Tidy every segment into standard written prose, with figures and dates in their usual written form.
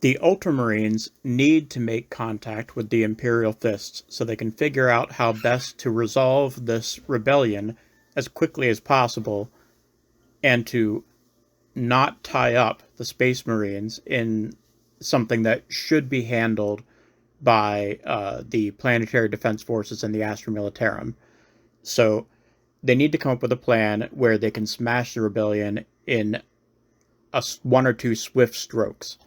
The Ultramarines need to make contact with the Imperial Fists so they can figure out how best to resolve this rebellion as quickly as possible and to not tie up the Space Marines in something that should be handled by the Planetary Defense Forces and the Astra Militarum. So they need to come up with a plan where they can smash the rebellion in one or two swift strokes.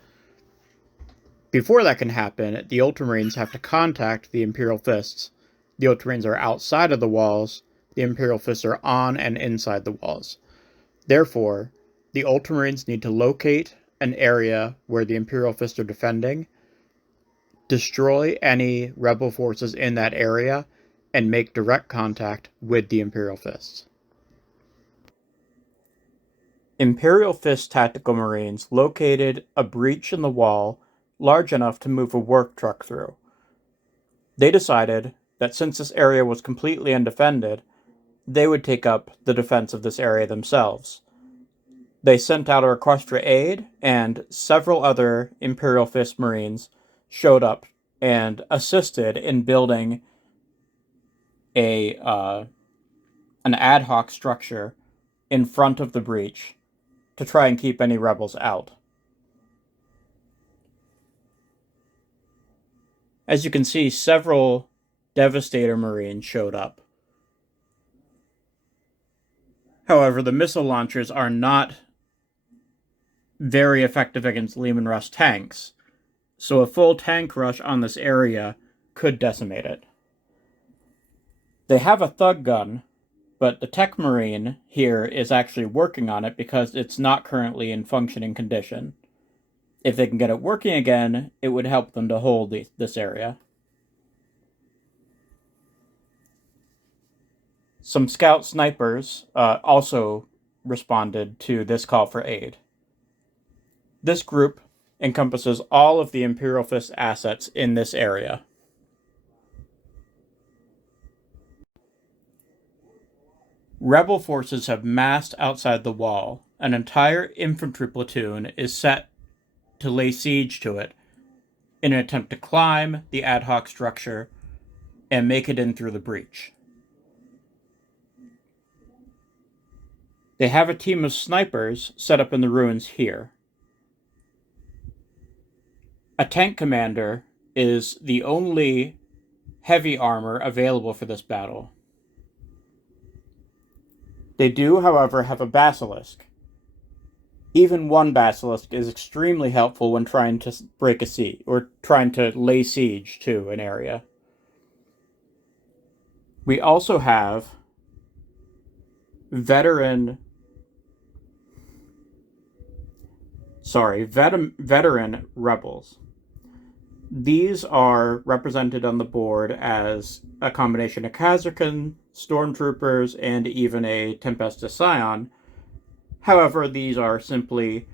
Before that can happen, the Ultramarines have to contact the Imperial Fists. The Ultramarines are outside of the walls, the Imperial Fists are on and inside the walls. Therefore, the Ultramarines need to locate an area where the Imperial Fists are defending, destroy any rebel forces in that area, and make direct contact with the Imperial Fists. Imperial Fist tactical marines located a breach in the wall large enough to move a work truck through. They decided that since this area was completely undefended, they would take up the defense of this area themselves. They sent out a request for aid, and several other Imperial Fist Marines showed up and assisted in building an ad hoc structure in front of the breach to try and keep any rebels out. As you can see, several Devastator Marines showed up. However, the missile launchers are not very effective against Leman Russ tanks, so a full tank rush on this area could decimate it. They have a Thug gun, but the Tech Marine here is actually working on it because it's not currently in functioning condition. If they can get it working again, it would help them to hold this area. Some scout snipers also responded to this call for aid. This group encompasses all of the Imperial Fist assets in this area. Rebel forces have massed outside the wall. An entire infantry platoon is set to lay siege to it in an attempt to climb the ad hoc structure and make it in through the breach. They have a team of snipers set up in the ruins here. A tank commander is the only heavy armor available for this battle. They do, however, have a basilisk. Even one basilisk is extremely helpful when trying to break a siege, or trying to lay siege to an area. We also have veteran rebels. These are represented on the board as a combination of Khazarkan, stormtroopers, and even a Tempestus Scion. However, these are simply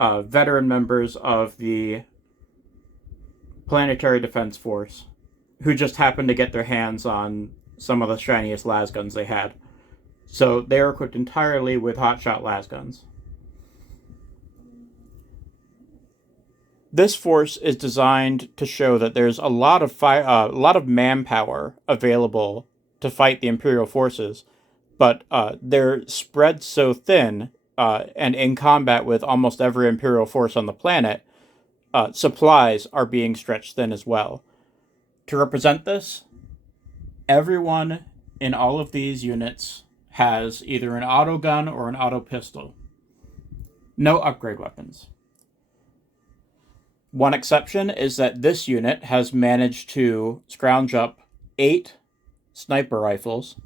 veteran members of the Planetary Defense Force who just happened to get their hands on some of the shiniest lasguns they had. So they are equipped entirely with hotshot lasguns. This force is designed to show that there's a lot of manpower available to fight the Imperial forces, but they're spread so thin and in combat with almost every Imperial force on the planet, supplies are being stretched thin as well. To represent this, everyone in all of these units has either an auto gun or an auto pistol. No upgrade weapons. One exception is that this unit has managed to scrounge up 8 sniper rifles,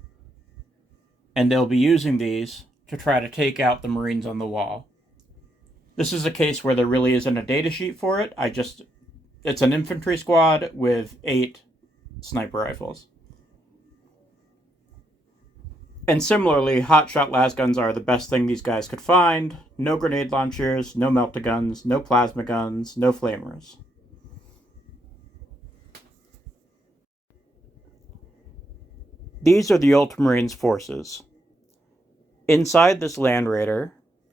and they'll be using these to try to take out the Marines on the wall. This is a case where there really isn't a datasheet for it. It's an infantry squad with 8 sniper rifles. And similarly, hotshot lasguns are the best thing these guys could find. No grenade launchers, no melt-a-guns, no plasma guns, no flamers. These are the Ultramarines' forces. Inside this Land Raider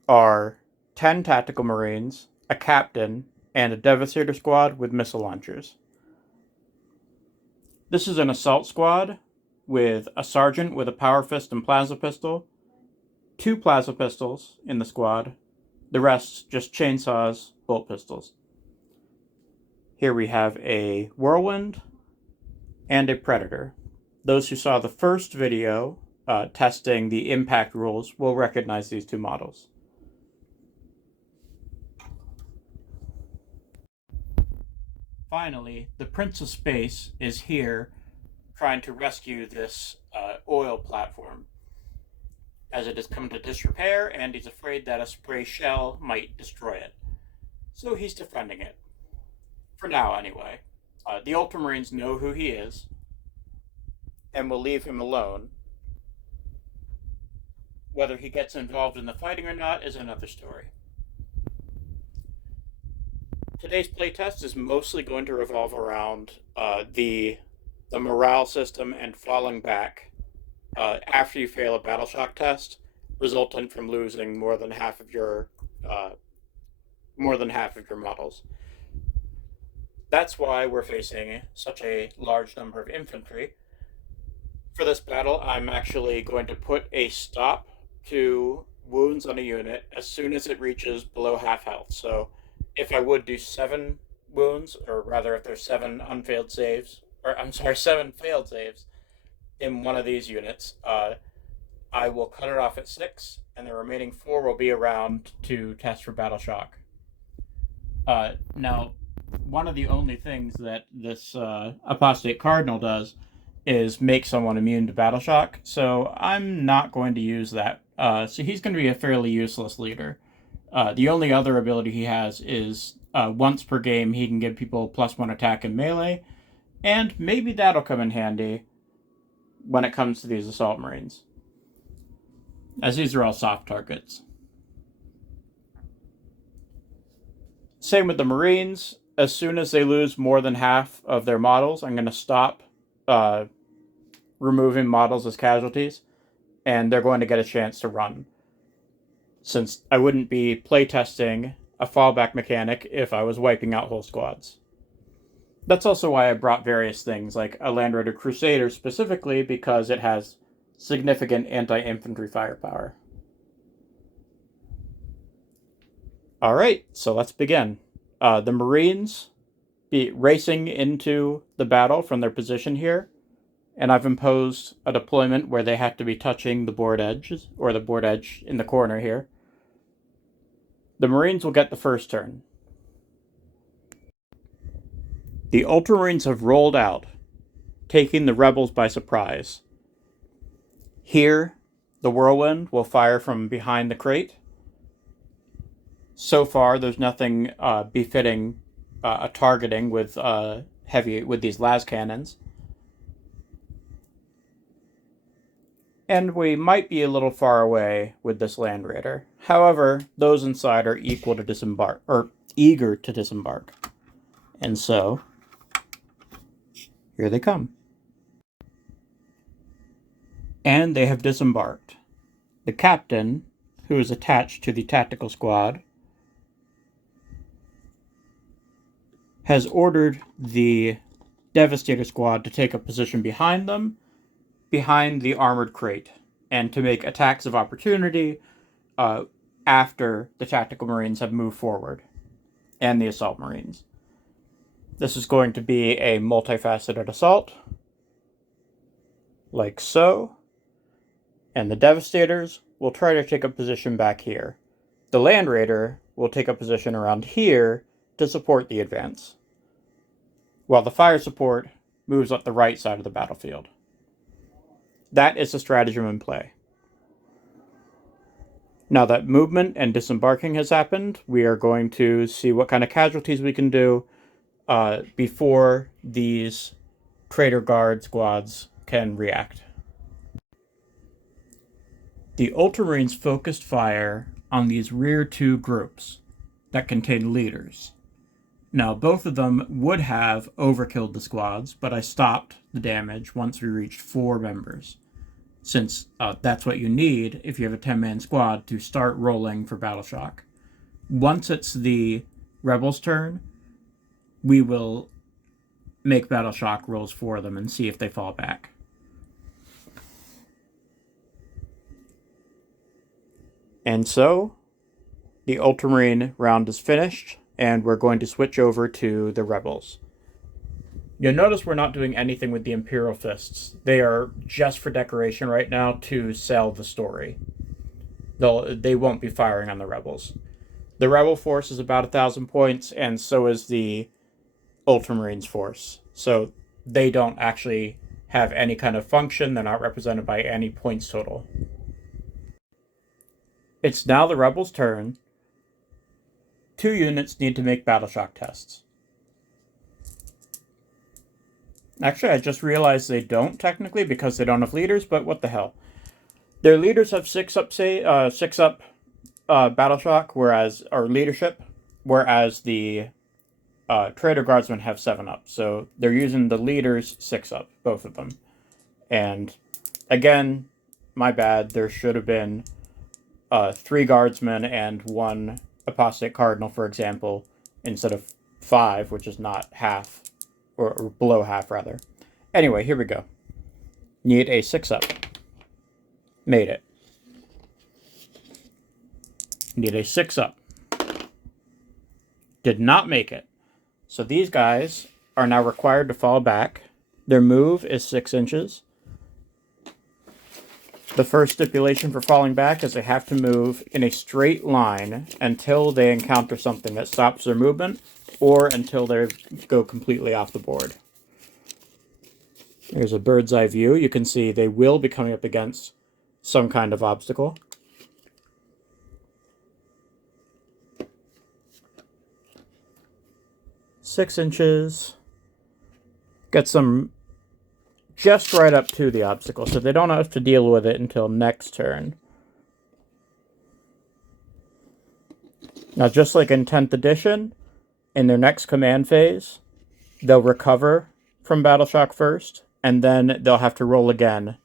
are 10 tactical marines, a captain, and a Devastator squad with missile launchers. This is an assault squad with a sergeant with a power fist and plasma pistol, 2 plasma pistols in the squad, the rest just chainsaws, bolt pistols. Here we have a Whirlwind and a Predator. Those who saw the first video testing the impact rules will recognize these 2 models. Finally, the Prince of Space is here trying to rescue this oil platform, as it has come to disrepair and he's afraid that a spray shell might destroy it. So he's defending it. For now, anyway. The Ultramarines know who he is and will leave him alone. Whether he gets involved in the fighting or not is another story. Today's playtest is mostly going to revolve around the morale system and falling back after you fail a battle shock test, resultant from losing more than half of your models. That's why we're facing such a large number of infantry. For this battle, I'm actually going to put a stop to wounds on a unit as soon as it reaches below half health. So if I would do 7 wounds, or rather if there's 7 failed saves in one of these units, I will cut it off at 6, and the remaining 4 will be around to test for battle shock. Now, one of the only things that this Apostate Cardinal does is make someone immune to battle shock, so I'm not going to use that. So he's going to be a fairly useless leader. The only other ability he has is once per game he can give people +1 attack in melee, and maybe that'll come in handy when it comes to these Assault Marines, as these are all soft targets. Same with the Marines. As soon as they lose more than half of their models, I'm going to stop removing models as casualties, and they're going to get a chance to run, since I wouldn't be playtesting a fallback mechanic if I was wiping out whole squads. That's also why I brought various things, like a Land Raider Crusader specifically, because it has significant anti-infantry firepower. Alright, so let's begin. The Marines be racing into the battle from their position here, and I've imposed a deployment where they have to be touching the board edges, or the board edge in the corner here. The Marines will get the first turn. The Ultramarines have rolled out, taking the Rebels by surprise. Here, the Whirlwind will fire from behind the crate. So far, there's nothing befitting a targeting with these las cannons. And we might be a little far away with this Land Raider. However, those inside are eager to disembark. And so, here they come. And they have disembarked. The captain, who is attached to the tactical squad, has ordered the Devastator squad to take a position behind them, behind the armored crate, and to make attacks of opportunity after the tactical Marines have moved forward, and the assault Marines. This is going to be a multifaceted assault, like so, and the Devastators will try to take a position back here. The Land Raider will take a position around here to support the advance, while the fire support moves up the right side of the battlefield. That is the stratagem in play. Now that movement and disembarking has happened, we are going to see what kind of casualties we can do before these Traitor Guard squads can react. The Ultramarines focused fire on these rear 2 groups that contain leaders. Now, both of them would have overkilled the squads, but I stopped the damage once we reached 4 members, since that's what you need if you have a 10-man squad to start rolling for battle shock. Once it's the Rebels' turn, we will make Battle Shock rolls for them and see if they fall back. And so, the Ultramarine round is finished, and we're going to switch over to the Rebels. You'll notice we're not doing anything with the Imperial Fists. They are just for decoration right now to sell the story. They won't be firing on the Rebels. The Rebel force is about 1,000 points, and so is the Ultramarines force. So they don't actually have any kind of function. They're not represented by any points total. It's now the Rebels' turn. 2 units need to make Battle Shock tests. Actually, I just realized they don't technically because they don't have leaders, but what the hell. Their leaders have 6 up Battle Shock, or leadership, whereas the Trader Guardsmen have 7 up. So they're using the leaders 6 up, both of them. And again, my bad, there should have been 3 Guardsmen and 1 Apostate Cardinal, for example, instead of 5, which is not half, or below half, rather. Anyway, here we go. Need a 6 up. Made it. Need a 6 up. Did not make it. So these guys are now required to fall back. Their move is 6 inches. The first stipulation for falling back is they have to move in a straight line until they encounter something that stops their movement, or until they go completely off the board. Here's a bird's eye view. You can see they will be coming up against some kind of obstacle. Six inches. Get some just right up to the obstacle, so they don't have to deal with it until next turn. Now, just like in 10th edition, in their next command phase, they'll recover from Battle Shock first, and then they'll have to roll again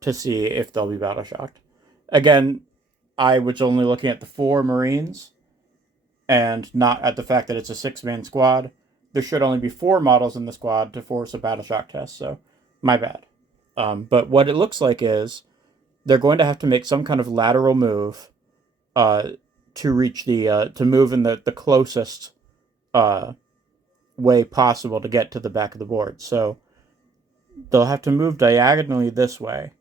to see if they'll be Battle Shocked. Again, I was only looking at the 4 Marines, and not at the fact that it's a 6-man squad. There should only be 4 models in the squad to force a Battle Shock test, so my bad. But what it looks like is they're going to have to make some kind of lateral move to reach to move in the closest way possible to get to the back of the board. So they'll have to move diagonally this way,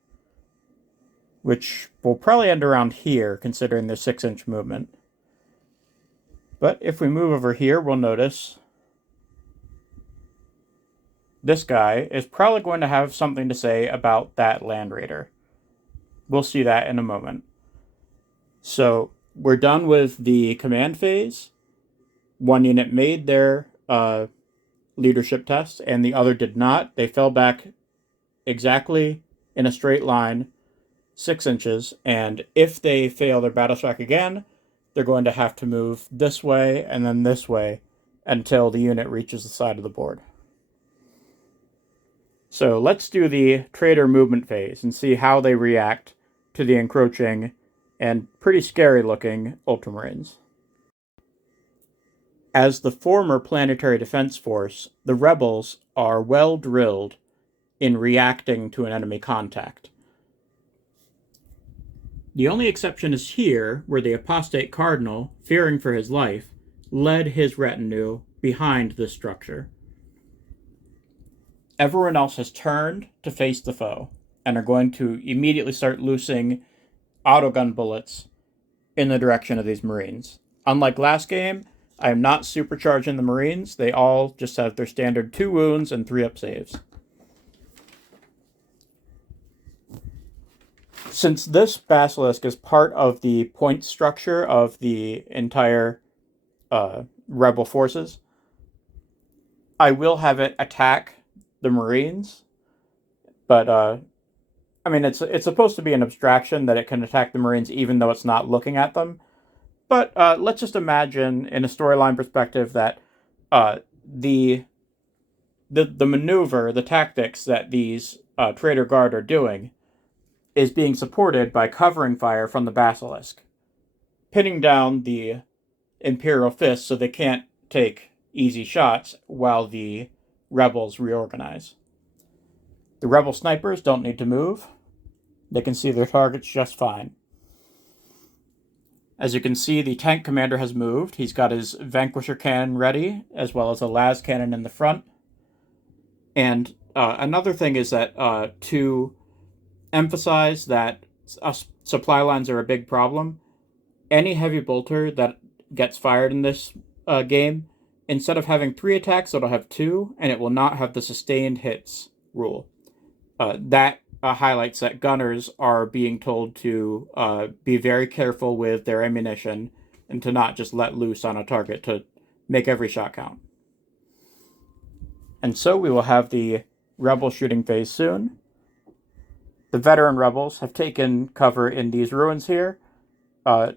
which will probably end around here, considering their 6-inch movement. But if we move over here, we'll notice this guy is probably going to have something to say about that Land Raider. We'll see that in a moment. So we're done with the command phase. 1 unit made their leadership test, and the other did not. They fell back exactly in a straight line, 6 inches, and if they fail their Battle Shock again, they're going to have to move this way and then this way until the unit reaches the side of the board. So let's do the Trader movement phase and see how they react to the encroaching and pretty scary looking Ultramarines. As the former Planetary Defense Force, the Rebels are well drilled in reacting to an enemy contact. The only exception is here, where the Apostate Cardinal, fearing for his life, led his retinue behind this structure. Everyone else has turned to face the foe, and are going to immediately start loosing autogun bullets in the direction of these Marines. Unlike last game, I am not supercharging the Marines. They all just have their standard 2 wounds and 3 up saves. Since this Basilisk is part of the point structure of the entire Rebel forces, I will have it attack the Marines, but I mean, it's supposed to be an abstraction that it can attack the Marines even though it's not looking at them. But let's just imagine, in a storyline perspective, that the maneuver, the tactics that these Trader Guard are doing is being supported by covering fire from the Basilisk, pinning down the Imperial Fist so they can't take easy shots while the rebels reorganize. The rebel snipers don't need to move. They can see their targets just fine. As you can see, the tank commander has moved. He's got his Vanquisher cannon ready, as well as a las cannon in the front. And another thing is that to emphasize that supply lines are a big problem, any heavy bolter that gets fired in this game, instead of having 3 attacks, it'll have 2, and it will not have the sustained hits rule. That highlights that gunners are being told to be very careful with their ammunition and to not just let loose on a target, to make every shot count. And so we will have the rebel shooting phase soon. The veteran rebels have taken cover in these ruins here.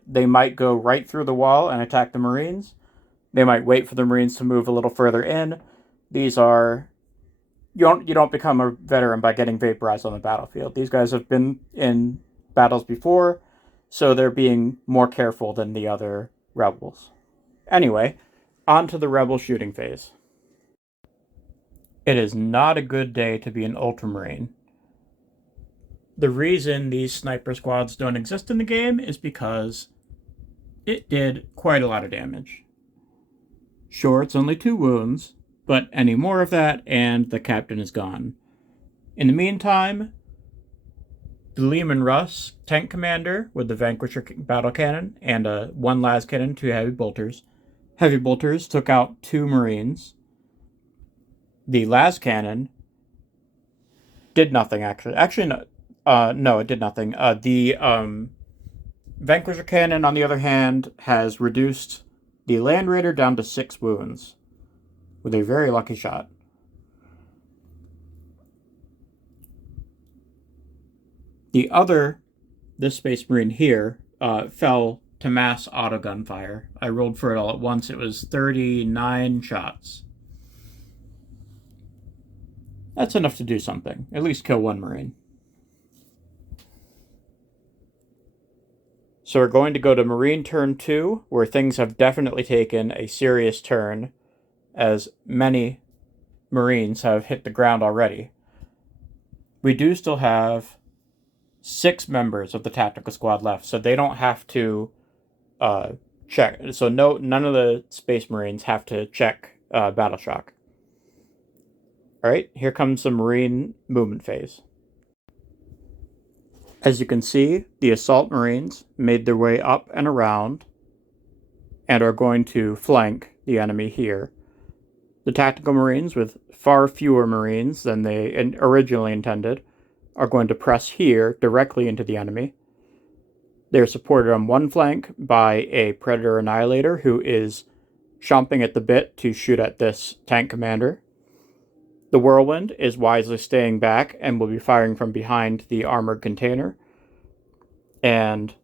They might go right through the wall and attack the Marines. They might wait for the Marines to move a little further in. These are... You don't become a veteran by getting vaporized on the battlefield. These guys have been in battles before, so they're being more careful than the other rebels. Anyway, on to the rebel shooting phase. It is not a good day to be an Ultramarine. The reason these sniper squads don't exist in the game is because it did quite a lot of damage. Sure, it's only 2 wounds, but any more of that and the captain is gone. In the meantime, the Leman Russ tank commander with the Vanquisher battle cannon and 1 las cannon, 2 heavy bolters. Heavy bolters took out 2 Marines. The las cannon did nothing, actually. No, it did nothing. The Vanquisher cannon, on the other hand, has reduced the Land Raider down to 6 wounds with a very lucky shot. This Space Marine here, fell to mass auto gunfire. I rolled for it all at once. It was 39 shots. That's enough to do something. At least kill 1 Marine. So we're going to go to Marine turn 2, where things have definitely taken a serious turn, as many Marines have hit the ground already. We do still have 6 members of the tactical squad left, so they don't have to check. So none of the Space Marines have to check Battle Shock. Alright, here comes the Marine movement phase. As you can see, the Assault Marines made their way up and around and are going to flank the enemy here. The Tactical Marines, with far fewer Marines than they originally intended, are going to press here directly into the enemy. They're supported on one flank by a Predator Annihilator who is chomping at the bit to shoot at this tank commander. The Whirlwind is wisely staying back and will be firing from behind the armored container. And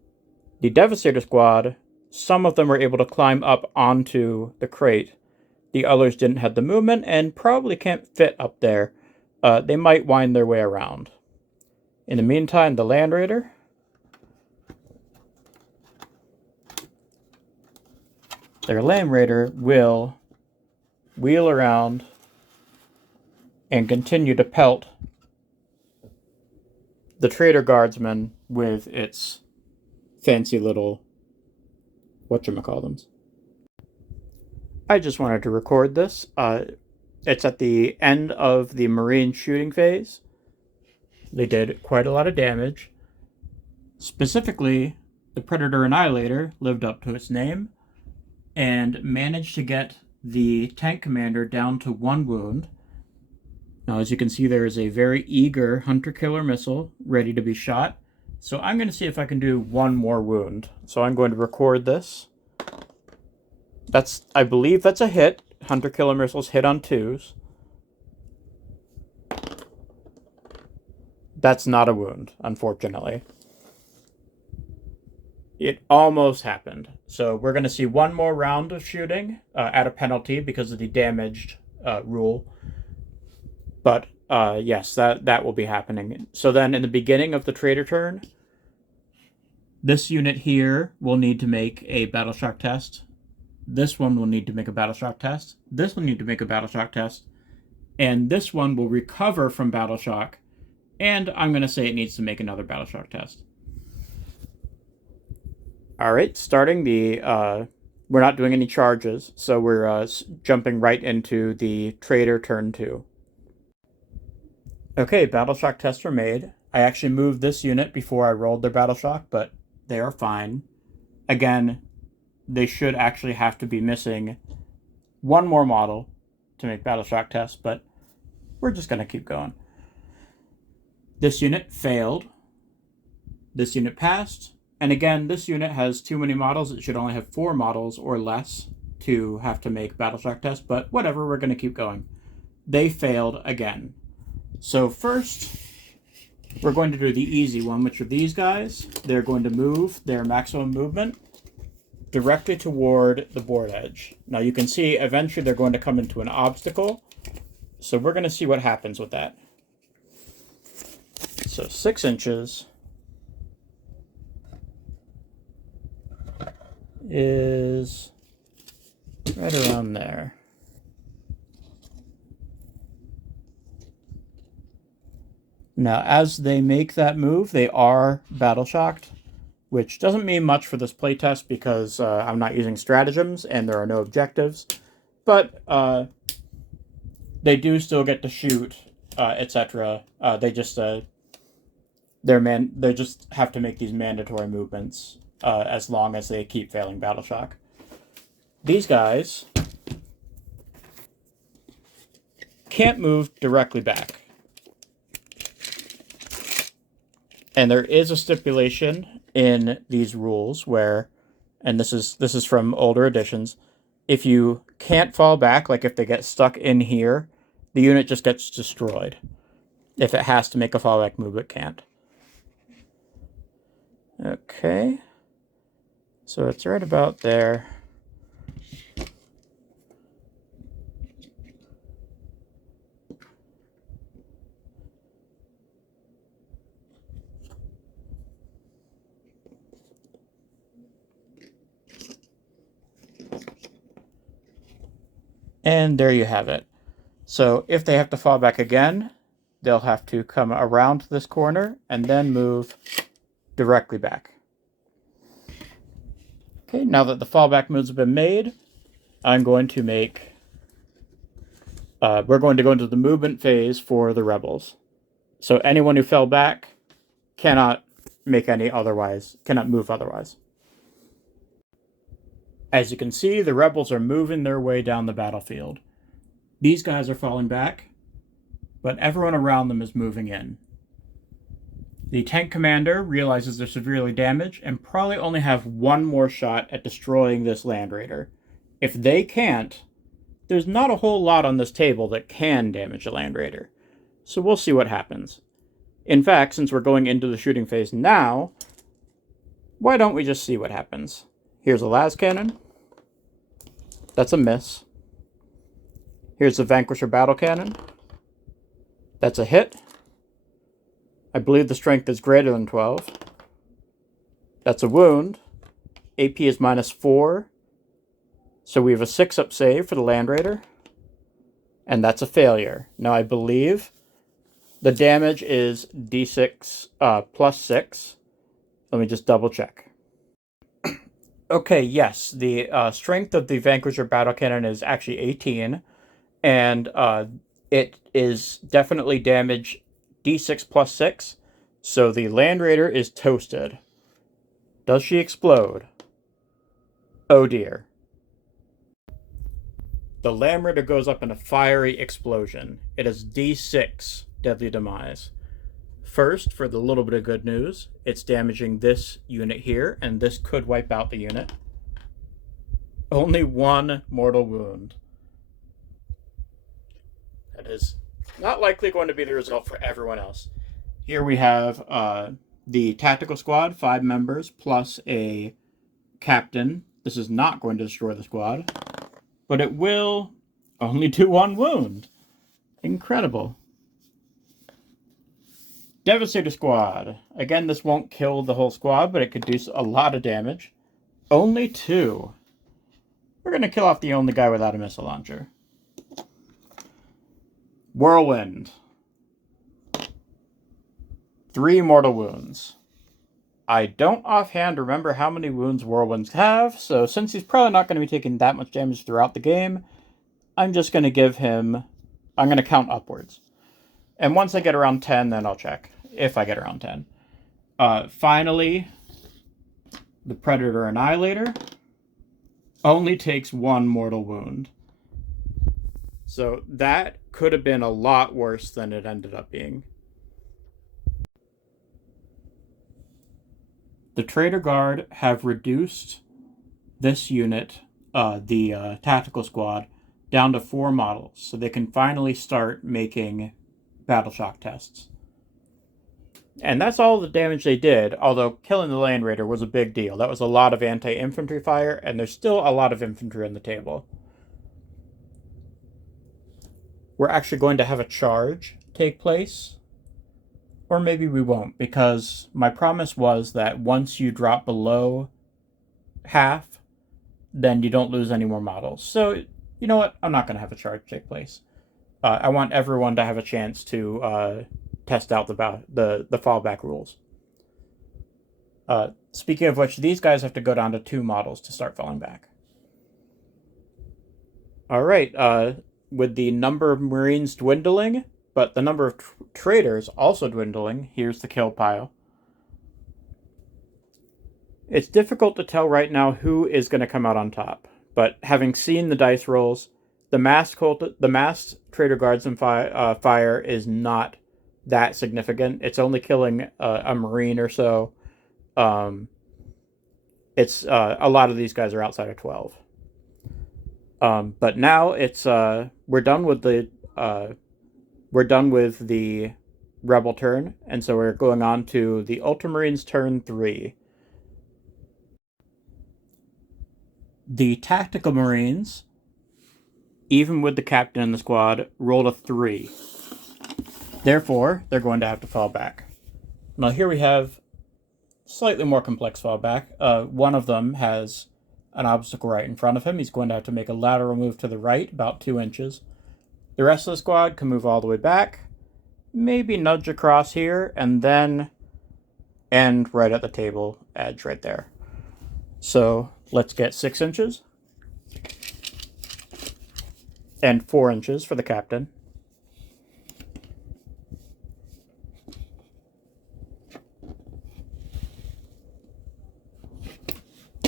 the Devastator squad, some of them were able to climb up onto the crate. The others didn't have the movement and probably can't fit up there. They might wind their way around. In the meantime, the Land Raider. Their Land Raider will wheel around and continue to pelt the Trader Guardsman with its fancy little whatchamacallums. I just wanted to record this. It's at the end of the Marine shooting phase. They did quite a lot of damage. Specifically, the Predator Annihilator lived up to its name and managed to get the tank commander down to 1 wound. Now, as you can see, there is a very eager hunter-killer missile ready to be shot. So I'm going to see if I can do 1 more wound. So I'm going to record this. I believe that's a hit. Hunter-killer missiles hit on 2s. That's not a wound, unfortunately. It almost happened. So we're going to see 1 more round of shooting at a penalty because of the damaged rule. But yes, that will be happening. So then in the beginning of the Trader turn, this unit here will need to make a Battle Shock test. This one will need to make a battle shock test. This will need to make a battle shock test. And this one will recover from battle shock. And I'm going to say it needs to make another battle shock test. All right, starting the... we're not doing any charges, so we're jumping right into the trader turn 2. Okay, battle shock tests were made. I actually moved this unit before I rolled their battle shock, but they are fine. Again, they should actually have to be missing one more model to make battle shock tests, but we're just going to keep going. This unit failed. This unit passed. And again, this unit has too many models. It should only have 4 models or less to have to make battle shock tests, but whatever, we're going to keep going. They failed again. So first, we're going to do the easy one, which are these guys. They're going to move their maximum movement directly toward the board edge. Now you can see eventually they're going to come into an obstacle. So we're going to see what happens with that. So 6 inches is right around there. Now, as they make that move, they are battle shocked, which doesn't mean much for this playtest because I'm not using stratagems and there are no objectives. But they do still get to shoot, etc. They just they just have to make these mandatory movements as long as they keep failing battle shock. These guys can't move directly back. And there is a stipulation in these rules where, and this is from older editions, if you can't fall back, like if they get stuck in here, the unit just gets destroyed. If it has to make a fallback move, it can't. Okay. So it's right about there. And there you have it. So if they have to fall back again, they'll have to come around this corner and then move directly back. Okay, now that the fallback moves have been made, I'm going to make... we're going to go into the movement phase for the rebels. So anyone who fell back cannot make any otherwise, cannot move otherwise. As you can see, the rebels are moving their way down the battlefield. These guys are falling back, but everyone around them is moving in. The tank commander realizes they're severely damaged and probably only have one more shot at destroying this land raider. If they can't, there's not a whole lot on this table that can damage a land raider. So we'll see what happens. In fact, since we're going into the shooting phase now, why don't we just see what happens? Here's a las cannon. That's a miss. Here's the Vanquisher battle cannon. That's a hit. I believe the strength is greater than 12. That's a wound. AP is -4. So we have a 6-up save for the Land Raider. And that's a failure. Now I believe the damage is D6 plus 6. Let me just double check. Okay, yes, the strength of the Vanquisher battle cannon is actually 18, and it is definitely damage D6 plus 6, so the Land Raider is toasted. Does she explode? Oh dear. The Land Raider goes up in a fiery explosion. It is D6 deadly demise. First, for the little bit of good news, it's damaging this unit here, and this could wipe out the unit. Only 1 mortal wound. That is not likely going to be the result for everyone else. Here we have the tactical squad, 5 members, plus a captain. This is not going to destroy the squad, but it will only do 1 wound. Incredible. Devastator Squad. Again, this won't kill the whole squad, but it could do a lot of damage. Only 2. We're going to kill off the only guy without a missile launcher. Whirlwind. 3 mortal wounds. I don't offhand remember how many wounds Whirlwinds have, so since he's probably not going to be taking that much damage throughout the game, I'm just going to give him... I'm going to count upwards. And once I get around 10, then I'll check, if I get around 10. Finally, the Predator Annihilator only takes 1 mortal wound. So that could have been a lot worse than it ended up being. The Traitor Guard have reduced this unit, the Tactical Squad, down to 4 models, so they can finally start making battle shock tests. And that's all the damage they did, although killing the Land Raider was a big deal. That was a lot of anti-infantry fire, and there's still a lot of infantry on the table. We're actually going to have a charge take place. Or maybe we won't, because my promise was that once you drop below half, then you don't lose any more models. So, you know what? I'm not going to have a charge take place. I want everyone to have a chance to test out the fallback rules. Speaking of which, these guys have to go down to 2 models to start falling back. Alright, with the number of Marines dwindling, but the number of traitors also dwindling, here's the kill pile. It's difficult to tell right now who is going to come out on top, but having seen the dice rolls, the masked traitor guards and fire is not that significant. It's only killing a Marine or so. It's a lot of these guys are outside of 12. But now it's we're done with the Rebel turn, and so we're going on to the Ultramarines turn 3. The Tactical Marines, even with the captain in the squad, rolled a 3. Therefore, they're going to have to fall back. Now here we have slightly more complex fallback. One of them has an obstacle right in front of him. He's going to have to make a lateral move to the right, about 2 inches. The rest of the squad can move all the way back, maybe nudge across here, and then end right at the table edge right there. So let's get 6 inches. And 4 inches for the captain.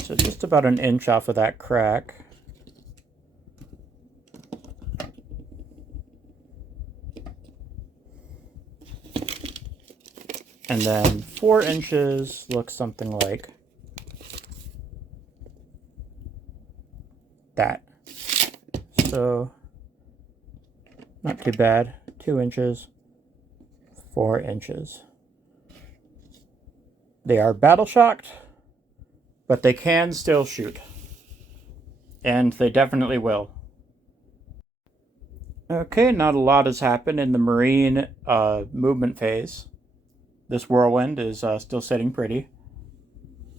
So just about an inch off of that crack. And then 4 inches looks something like that. So not too bad. 2 inches, 4 inches. They are battle shocked, but they can still shoot. And they definitely will. Okay, not a lot has happened in the Marine movement phase. This Whirlwind is still sitting pretty.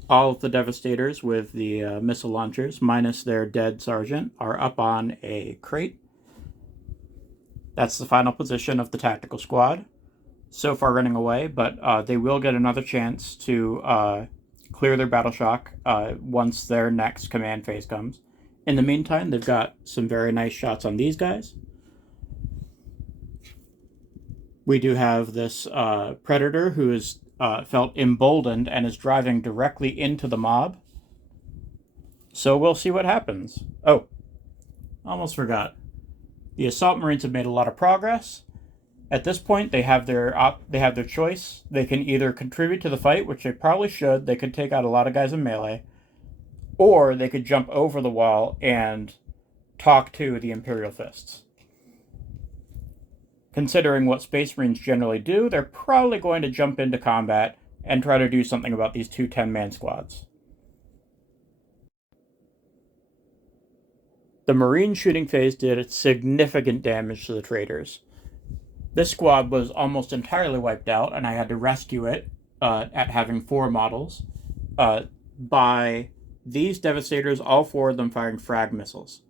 All of the Devastators with the missile launchers, minus their dead sergeant, are up on a crate. That's the final position of the tactical squad. So far running away, but they will get another chance to clear their battle shock once their next command phase comes. In the meantime, they've got some very nice shots on these guys. We do have this Predator who is felt emboldened and is driving directly into the mob. So we'll see what happens. Oh, almost forgot. The Assault Marines have made a lot of progress. At this point, they have their choice. They can either contribute to the fight, which they probably should. They could take out a lot of guys in melee. Or they could jump over the wall and talk to the Imperial Fists. Considering what Space Marines generally do, they're probably going to jump into combat and try to do something about these 2 10-man squads. The Marine shooting phase did significant damage to the traitors. This squad was almost entirely wiped out, and I had to rescue it at having 4 models by these Devastators, all four of them firing frag missiles.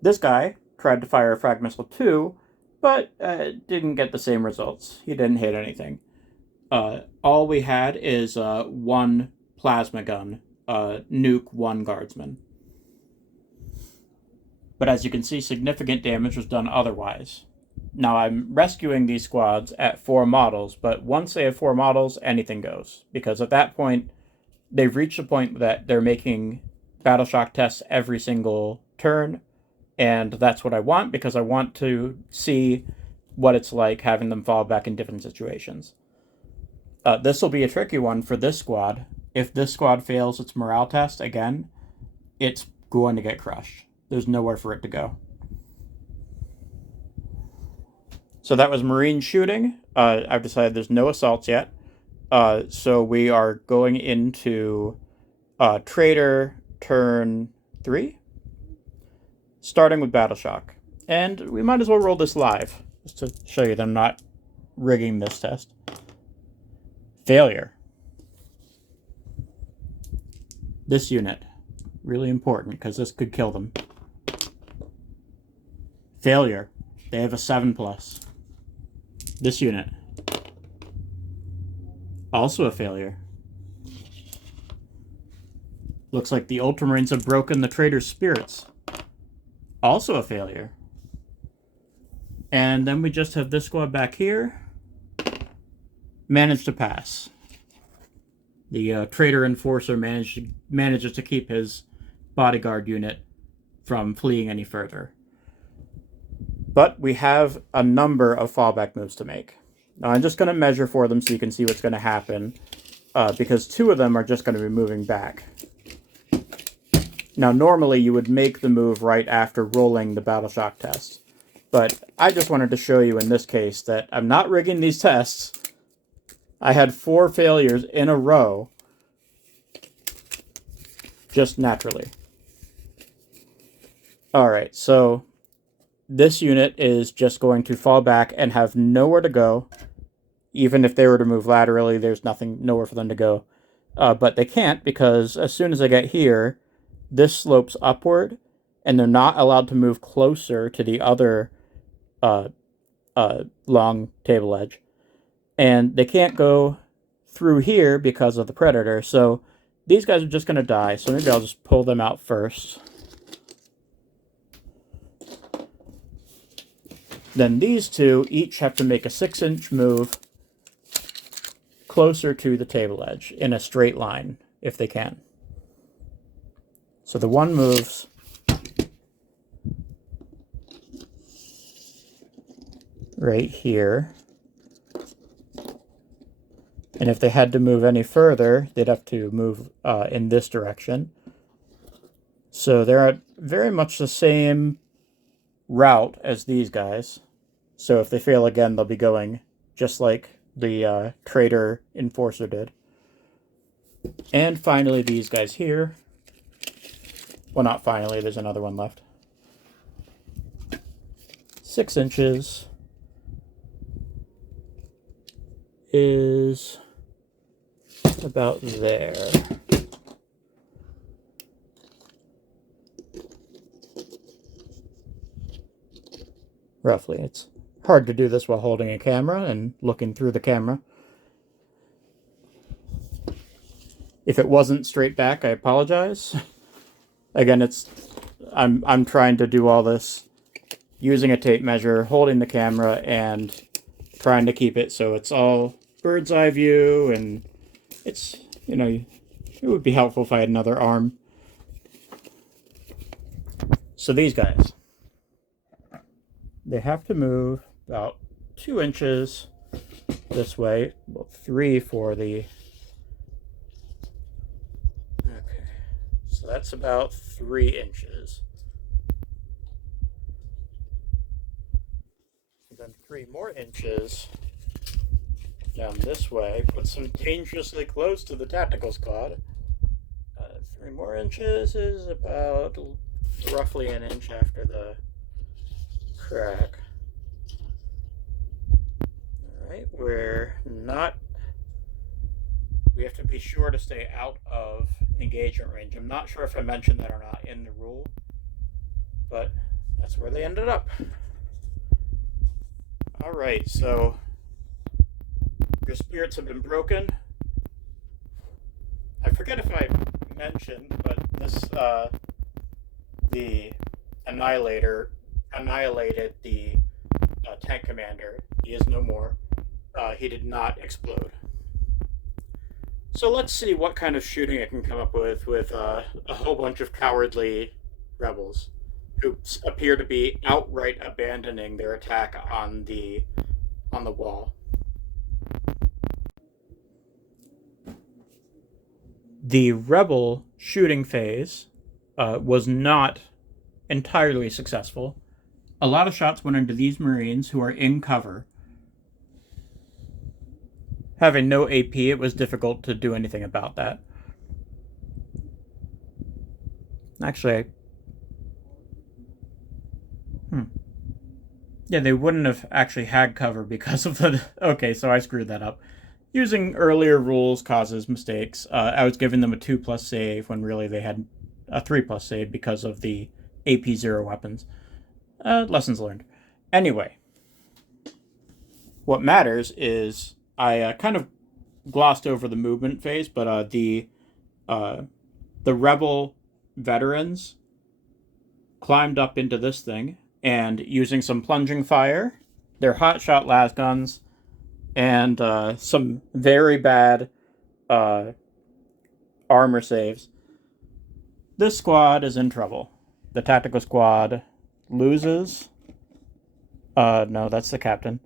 This guy tried to fire a frag missile too, but didn't get the same results. He didn't hit anything. All we had is one plasma gun, nuke one guardsman. But as you can see, significant damage was done otherwise. Now I'm rescuing these squads at 4 models, but once they have 4 models, anything goes. Because at that point, they've reached a point that they're making battle shock tests every single turn, and that's what I want, because I want to see what it's like having them fall back in different situations. This will be a tricky one for this squad. If this squad fails its morale test again, it's going to get crushed. There's nowhere for it to go. So that was Marine shooting. I've decided there's no assaults yet. So we are going into Trader turn 3, starting with Battle Shock. And we might as well roll this live, just to show you that I'm not rigging this test. Failure. This unit, really important, because this could kill them. Failure. They have a 7+. This unit. Also a failure. Looks like the Ultramarines have broken the Trader's spirits. Also a failure. And then we just have this squad back here. Managed to pass. The Trader Enforcer manages to keep his bodyguard unit from fleeing any further. But we have a number of fallback moves to make. Now I'm just going to measure for them so you can see what's going to happen, because 2 of them are just going to be moving back. Now normally you would make the move right after rolling the battle shock test, but I just wanted to show you in this case that I'm not rigging these tests. I had 4 failures in a row, just naturally. Alright, so this unit is just going to fall back and have nowhere to go. Even if they were to move laterally, there's nowhere for them to go. But they can't, because as soon as they get here, this slopes upward, and they're not allowed to move closer to the other long table edge. And they can't go through here because of the Predator, so these guys are just going to die. So maybe I'll just pull them out first. Then these 2 each have to make a 6-inch move closer to the table edge in a straight line, if they can. So the one moves right here. And if they had to move any further, they'd have to move in this direction. So they're at very much the same route as these guys. So if they fail again, they'll be going just like the Trader Enforcer did. And finally, these guys here. Well, not finally, there's another one left. 6 inches is about there. Roughly. It's hard to do this while holding a camera and looking through the camera. If it wasn't straight back, I apologize. Again, I'm trying to do all this using a tape measure, holding the camera, and trying to keep it so it's all bird's eye view, and it's, you know, it would be helpful if I had another arm. So these guys, they have to move about 2 inches this way, well, 3 for the... Okay, so that's about 3 inches. And then 3 more inches down this way, puts them dangerously close to the tactical squad. 3 more inches is about roughly an inch after the crack. Alright, we have to be sure to stay out of engagement range. I'm not sure if I mentioned that or not in the rule, but that's where they ended up. Alright, so your spirits have been broken. I forget if I mentioned, but this, the Annihilator annihilated the tank commander. He is no more. He did not explode. So let's see what kind of shooting I can come up with a whole bunch of cowardly rebels who appear to be outright abandoning their attack on the wall. The rebel shooting phase was not entirely successful. A lot of shots went into these Marines who are in cover. Having no AP, it was difficult to do anything about that. Actually, yeah, they wouldn't have actually had cover because of the... Okay, so I screwed that up. Using earlier rules causes mistakes. I was giving them a 2+ save when really they had a 3+ save because of the AP0 weapons. Lessons learned. Anyway, what matters is I kind of glossed over the movement phase, but the rebel veterans climbed up into this thing and using some plunging fire, their hotshot las guns, and some very bad armor saves, this squad is in trouble. The tactical squad loses. No, that's the captain.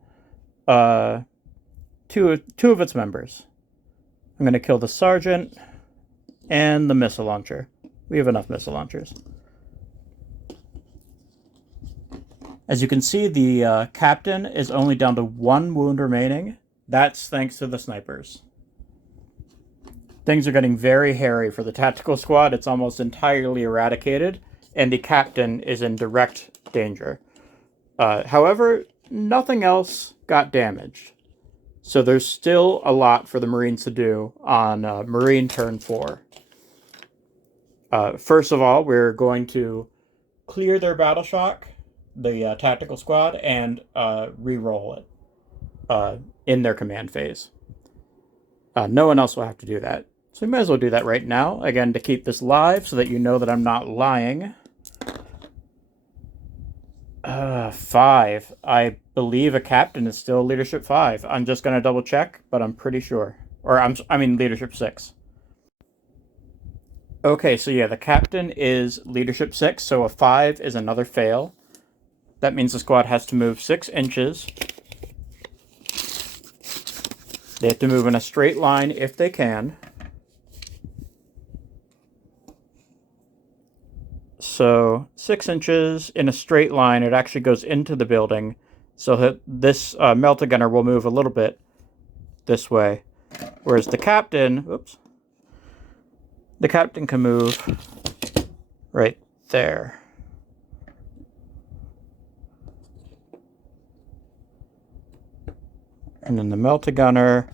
Two of its members. I'm going to kill the sergeant and the missile launcher. We have enough missile launchers. As you can see, the captain is only down to 1 wound remaining. That's thanks to the snipers. Things are getting very hairy for the tactical squad. It's almost entirely eradicated, and the captain is in direct danger. However, nothing else got damaged. So there's still a lot for the Marines to do on Marine turn 4. First of all, we're going to clear their battle shock, the tactical squad, and re-roll it in their command phase. No one else will have to do that. So we might as well do that right now, again, to keep this live so that you know that I'm not lying. 5. I believe a captain is still leadership 5. I'm just going to double check, but I'm pretty sure. Or, I mean leadership 6. Okay, so yeah, the captain is leadership 6, so a 5 is another fail. That means the squad has to move 6 inches. They have to move in a straight line if they can. So 6 inches in a straight line, it actually goes into the building. So that this melta gunner will move a little bit this way. Whereas the captain, oops, the captain can move right there. And then the melta gunner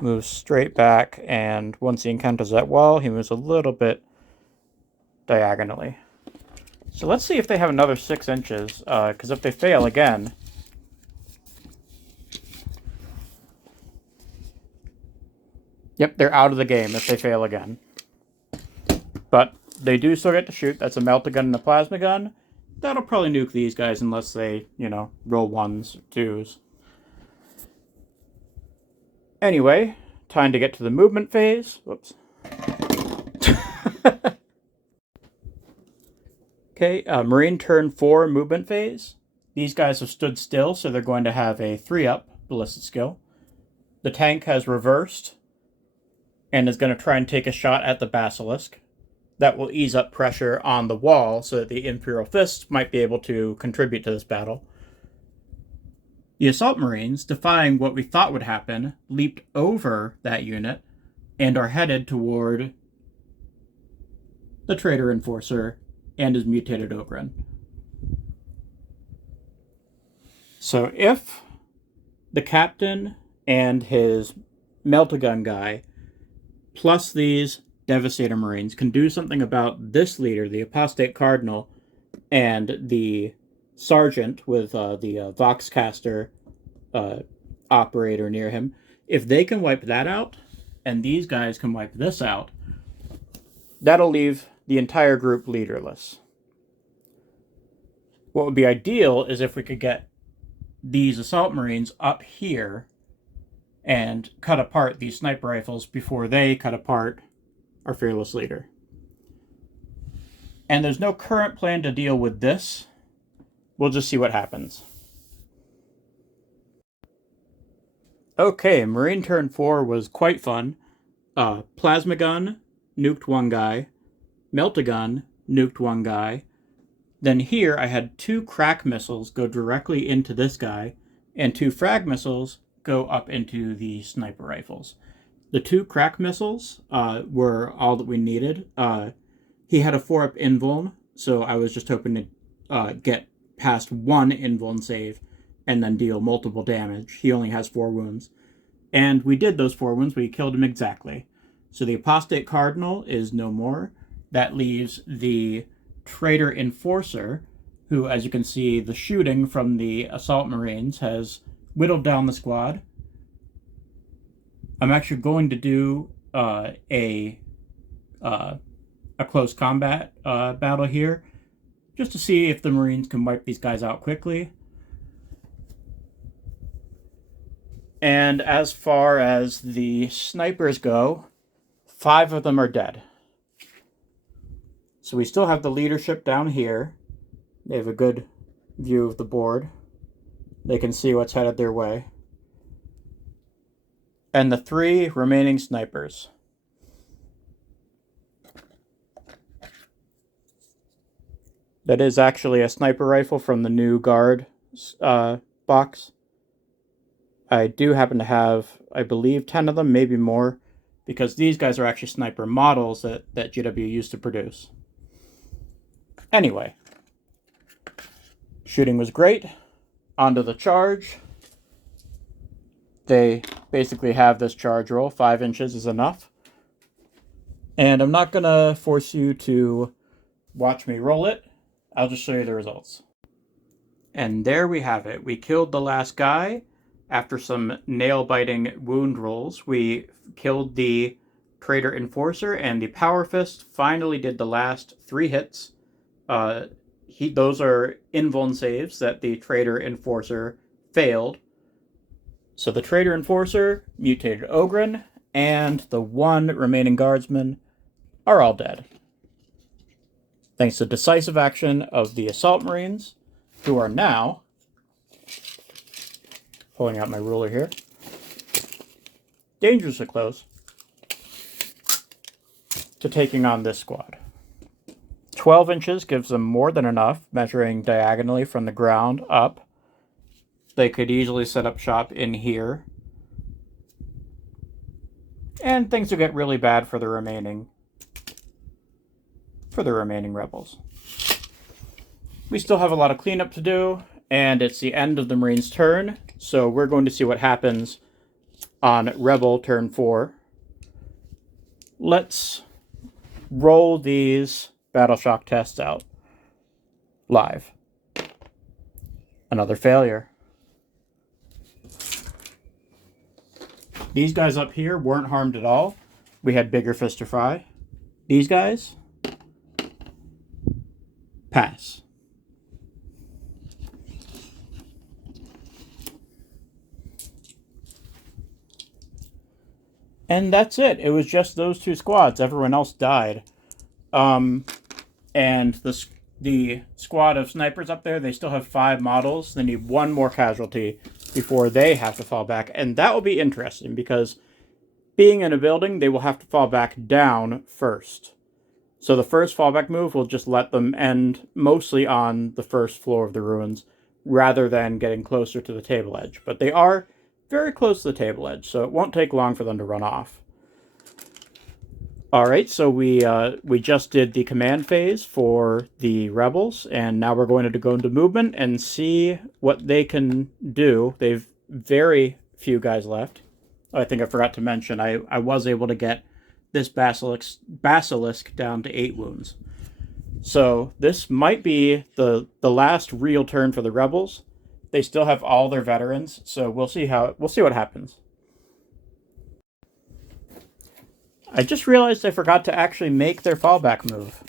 moves straight back, and once he encounters that wall, he moves a little bit diagonally. So let's see if they have another 6 inches, because if they fail again... Yep, they're out of the game if they fail again. But they do still get to shoot. That's a melta gun and a plasma gun. That'll probably nuke these guys unless they, roll 1s or 2s. Anyway, time to get to the movement phase. Whoops. Okay, Marine turn 4 movement phase. These guys have stood still, so they're going to have a 3-up ballistic skill. The tank has reversed and is going to try and take a shot at the basilisk. That will ease up pressure on the wall so that the Imperial Fists might be able to contribute to this battle. The Assault Marines, defying what we thought would happen, leaped over that unit and are headed toward the Traitor Enforcer and his mutated Ogren. So if the captain and his melta gun guy, plus these Devastator Marines can do something about this leader, the Apostate Cardinal, and the Sergeant with the Voxcaster operator near him, if they can wipe that out, and these guys can wipe this out, that'll leave the entire group leaderless. What would be ideal is if we could get these Assault Marines up here and cut apart these sniper rifles before they cut apart our fearless leader. And there's no current plan to deal with this. We'll just see what happens. Okay, Marine turn 4 was quite fun. Plasma gun nuked one guy. Melt-A-Gun nuked one guy. Then here I had 2 crack missiles go directly into this guy, and 2 frag missiles go up into the sniper rifles. The 2 crack missiles were all that we needed. He had a 4-up invuln, so I was just hoping to get past 1 invuln save and then deal multiple damage. He only has 4 wounds. And we did those 4 wounds, we killed him exactly. So the Apostate Cardinal is no more. That leaves the Traitor Enforcer, who, as you can see, the shooting from the Assault Marines has whittled down the squad. I'm actually going to do a close combat battle here, just to see if the Marines can wipe these guys out quickly. And as far as the snipers go, 5 of them are dead. So we still have the leadership down here. They have a good view of the board. They can see what's headed their way. And the 3 remaining snipers. That is actually a sniper rifle from the new guard box. I do happen to have, I believe, 10 of them, maybe more, because these guys are actually sniper models that GW used to produce. Anyway, shooting was great. Onto the charge. They basically have this charge roll. 5 inches is enough. And I'm not going to force you to watch me roll it. I'll just show you the results. And there we have it. We killed the last guy. After some nail-biting wound rolls, we killed the Traitor Enforcer, and the Power Fist finally did the last 3 hits. Those are invuln saves that the Traitor Enforcer failed. So the Traitor Enforcer, Mutated Ogryn, and the 1 remaining Guardsman are all dead. Thanks to decisive action of the Assault Marines, who are now, pulling out my ruler here, dangerously close to taking on this squad. 12 inches gives them more than enough, measuring diagonally from the ground up. They could easily set up shop in here. And things will get really bad for the remaining rebels. We still have a lot of cleanup to do, and it's the end of the Marines' turn, so we're going to see what happens on Rebel turn 4. Let's roll these Battle Shock tests out live. Another failure. These guys up here weren't harmed at all. We had bigger fish to fry. These guys, pass. And that's it. It was just those 2 squads. Everyone else died. And the squad of snipers up there, they still have 5 models. They need 1 more casualty before they have to fall back. And that will be interesting, because being in a building, they will have to fall back down first. So the first fallback move will just let them end mostly on the first floor of the ruins, rather than getting closer to the table edge. But they are very close to the table edge, so it won't take long for them to run off. Alright, so we just did the command phase for the rebels, and now we're going to go into movement and see what they can do. They've very few guys left. I think I forgot to mention, I was able to get this basilisk down to 8 wounds. So this might be the last real turn for the rebels. They still have all their veterans, so we'll see what happens. I just realized I forgot to actually make their fallback move.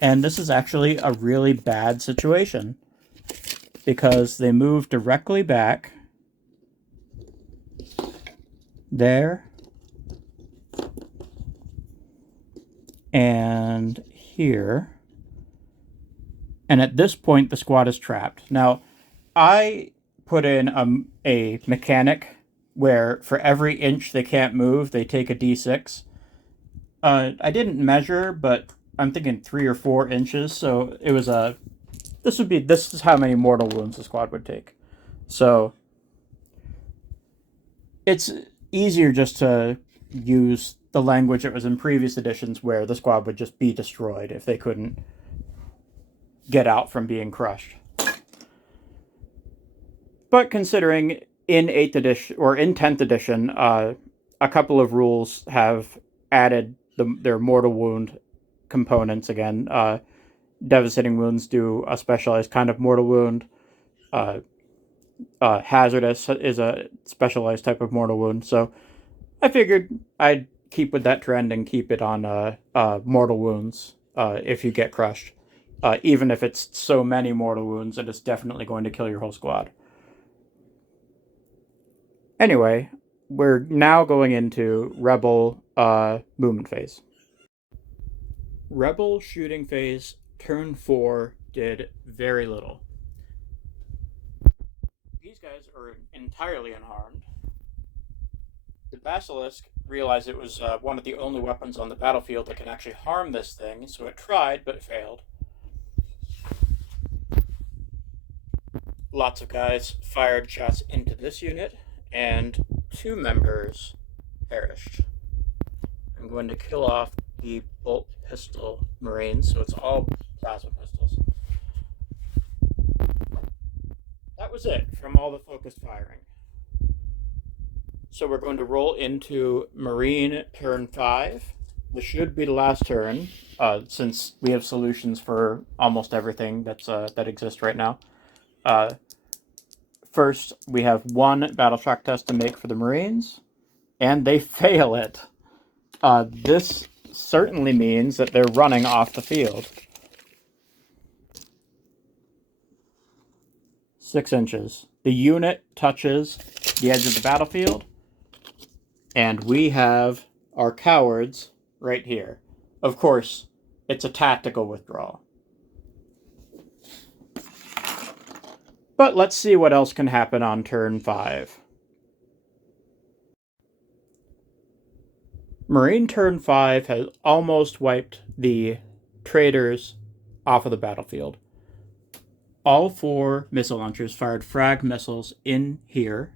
And this is actually a really bad situation, because they move directly back there and here. And at this point, the squad is trapped. Now, I put in a mechanic where for every inch they can't move, they take a d6. I didn't measure, but I'm thinking 3 or 4 inches. So it was this is how many mortal wounds the squad would take. So it's easier just to use the language that was in previous editions, where the squad would just be destroyed if they couldn't get out from being crushed. But considering in 8th edition or in 10th edition, a couple of rules have added their mortal wound components again. Devastating wounds do a specialized kind of mortal wound. Hazardous is a specialized type of mortal wound. So I figured I'd keep with that trend and keep it on mortal wounds if you get crushed. Even if it's so many mortal wounds that it's definitely going to kill your whole squad. Anyway, we're now going into Rebel movement phase. Rebel shooting phase, turn 4, did very little. These guys are entirely unharmed. The Basilisk realized it was one of the only weapons on the battlefield that can actually harm this thing, so it tried, but it failed. Lots of guys fired shots into this unit, and 2 members perished. I'm going to kill off the bolt pistol Marines, so it's all plasma pistols. That was it from all the focused firing. So we're going to roll into Marine turn 5. This should be the last turn, since we have solutions for almost everything that exists right now. First, we have 1 battle shock test to make for the Marines, and they fail it. This certainly means that they're running off the field. 6 inches. The unit touches the edge of the battlefield, and we have our cowards right here. Of course, it's a tactical withdrawal. But let's see what else can happen on turn 5. Marine turn 5 has almost wiped the traitors off of the battlefield. All 4 missile launchers fired frag missiles in here,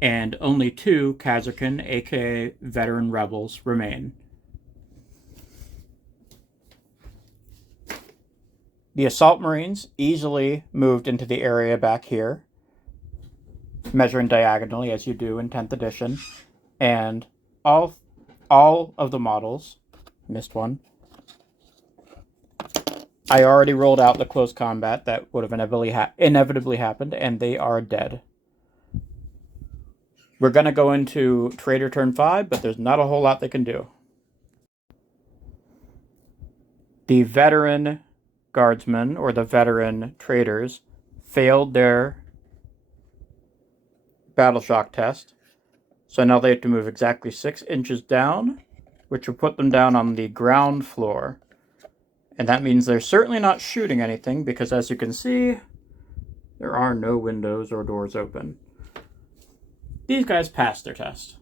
and only 2 Khazarkan, aka veteran rebels, remain. The assault marines easily moved into the area back here, measuring diagonally as you do in 10th edition, and all of the models, missed one. I already rolled out the close combat that would have inevitably happened, and they are dead. We're going to go into Traitor turn 5, but there's not a whole lot they can do. The veteran guardsmen, or the veteran traitors, failed their battle shock test. So now they have to move exactly 6 inches down, which will put them down on the ground floor. And that means they're certainly not shooting anything, because as you can see, there are no windows or doors open. These guys passed their test.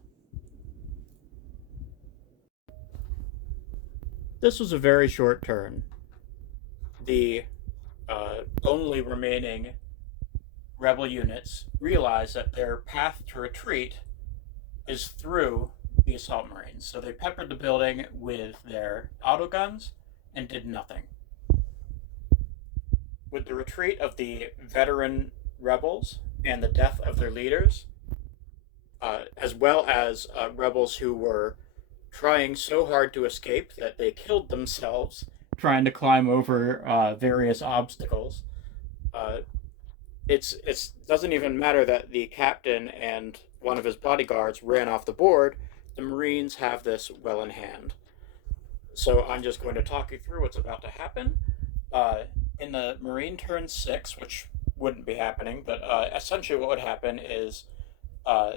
This was a very short turn. The only remaining rebel units realize that their path to retreat is through the assault marines. So they peppered the building with their autoguns and did nothing. With the retreat of the veteran rebels and the death of their leaders, as well as rebels who were trying so hard to escape that they killed themselves trying to climb over various obstacles. Uh, it doesn't even matter that the captain and one of his bodyguards ran off the board. The Marines have this well in hand. So I'm just going to talk you through what's about to happen. In the Marine turn 6, which wouldn't be happening, but essentially what would happen is uh,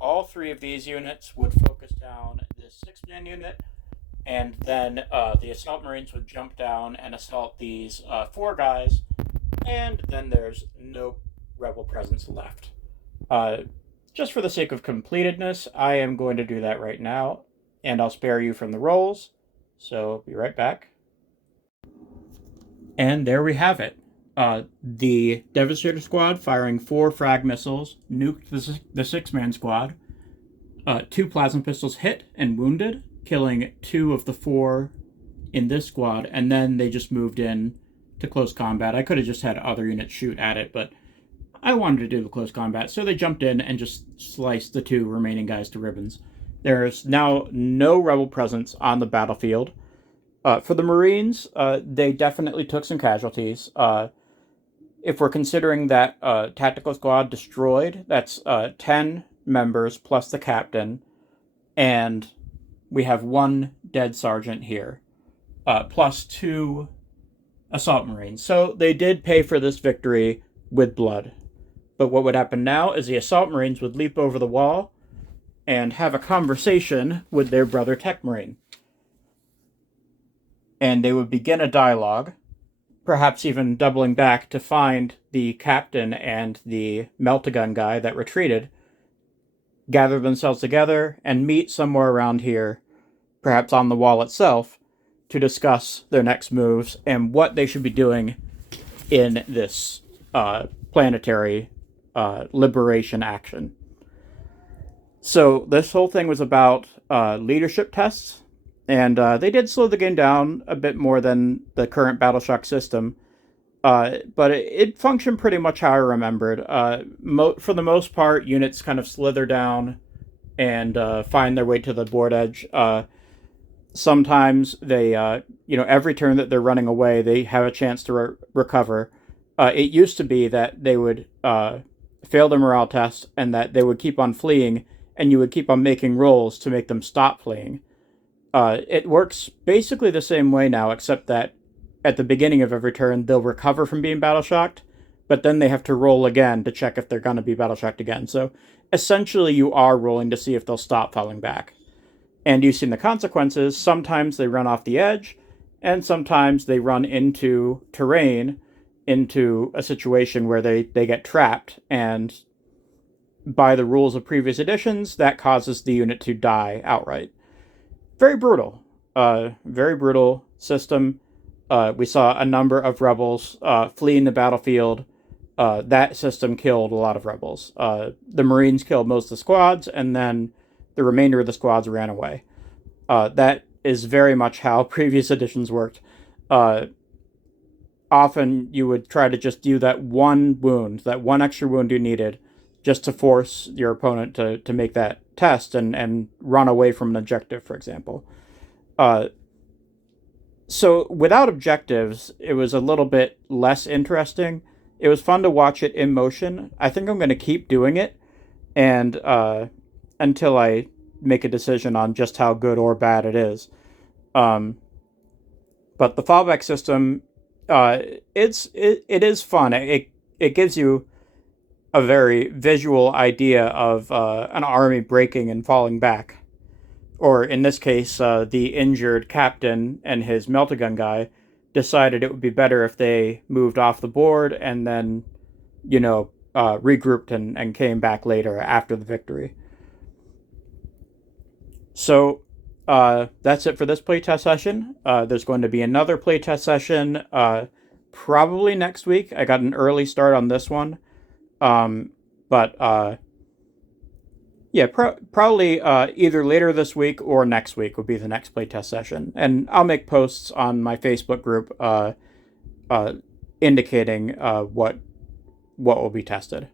all three of these units would focus down this 6-man unit, and then the Assault Marines would jump down and assault these 4 guys, and then there's no rebel presence left. Uh, just for the sake of completedness, I am going to do that right now, and I'll spare you from the rolls. So, be right back. And there we have it. The Devastator Squad firing 4 frag missiles, nuked the 6-man squad. 2 plasma pistols hit and wounded, killing 2 of the 4 in this squad, and then they just moved in to close combat. I could have just had other units shoot at it, but I wanted to do the close combat, so they jumped in and just sliced the 2 remaining guys to ribbons. There's now no rebel presence on the battlefield. For the Marines, they definitely took some casualties. If we're considering that tactical squad destroyed, that's 10 members plus the captain, and we have 1 dead sergeant here, plus 2 assault marines. So they did pay for this victory with blood. But what would happen now is the assault marines would leap over the wall and have a conversation with their brother tech marine. And they would begin a dialogue, perhaps even doubling back to find the captain and the melt-a-gun guy that retreated, gather themselves together, and meet somewhere around here, perhaps on the wall itself, to discuss their next moves and what they should be doing in this planetary liberation action. So this whole thing was about leadership tests, and they did slow the game down a bit more than the current Battleshock system, but it functioned pretty much how I remembered. For the most part, units kind of slither down and find their way to the board edge. Sometimes they, every turn that they're running away, they have a chance to recover. It used to be that they would fail their morale test and that they would keep on fleeing, and you would keep on making rolls to make them stop fleeing. It works basically the same way now, except that at the beginning of every turn, they'll recover from being battle shocked, but then they have to roll again to check if they're going to be battle shocked again. So essentially, you are rolling to see if they'll stop falling back. And you've seen the consequences. Sometimes they run off the edge, and sometimes they run into terrain, into a situation where they get trapped, and by the rules of previous editions, that causes the unit to die outright. Very brutal. Very brutal system. We saw a number of rebels fleeing the battlefield. That system killed a lot of rebels. The Marines killed most of the squads, and then the remainder of the squads ran away. That is very much how previous editions worked. Often you would try to just do that one wound, that one extra wound you needed, just to force your opponent to make that test and run away from an objective, for example. So without objectives, it was a little bit less interesting. It was fun to watch it in motion. I think I'm going to keep doing it, and until I make a decision on just how good or bad it is. But the fallback system, it is fun. It gives you a very visual idea of an army breaking and falling back. Or in this case, the injured captain and his melt-a-gun guy decided it would be better if they moved off the board and then, regrouped and came back later after the victory. So that's it for this playtest session. There's going to be another playtest session probably next week. I got an early start on this one. Probably either later this week or next week will be the next playtest session. And I'll make posts on my Facebook group indicating what will be tested.